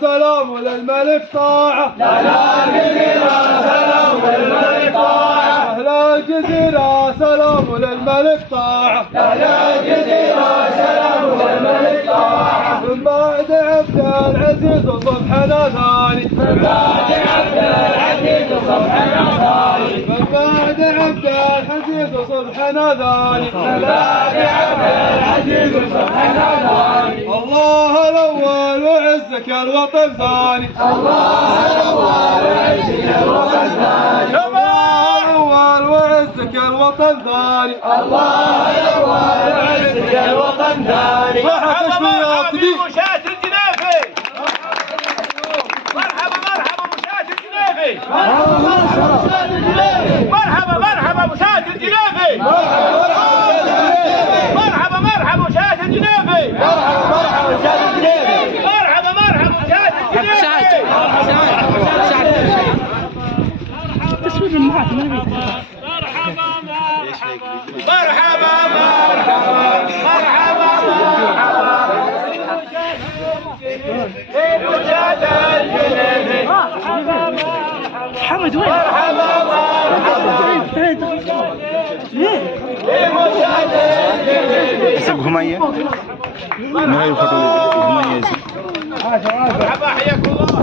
سلام للملك طاعة. لا الجزيرة سلام للملك طاعة. أهل الجزيرة سلام للملك طاعة. لا الجزيرة سلام للملك طاعة. من بعد عبد العزيز صبحنا ثاني. من بعد عبد العزيز صبحنا ثاني. من بعد عبد العزيز صبحنا ثاني. من بعد عبد العزيز صبحنا ثاني. الله الأول وعزك الوطن ثاني. الله الأول وعزك الوطن ثاني. الله الأول وعزك الوطن ثاني. الله الأول وعزك الوطن ثاني. مرحبا بمشاة الجنيفي. مرحبا مشاة الجنيفي. مرحبا مشاة الجنيفي. مرحبا مشاة الجنيفي. مرحبا مشاة الجنيفي. تصوير المعاك ما نبي. مرحبا حمد وين؟ सब घुमाइए मेरा भी फोटो घुमाइए ऐसे। مرحبا حياكم الله.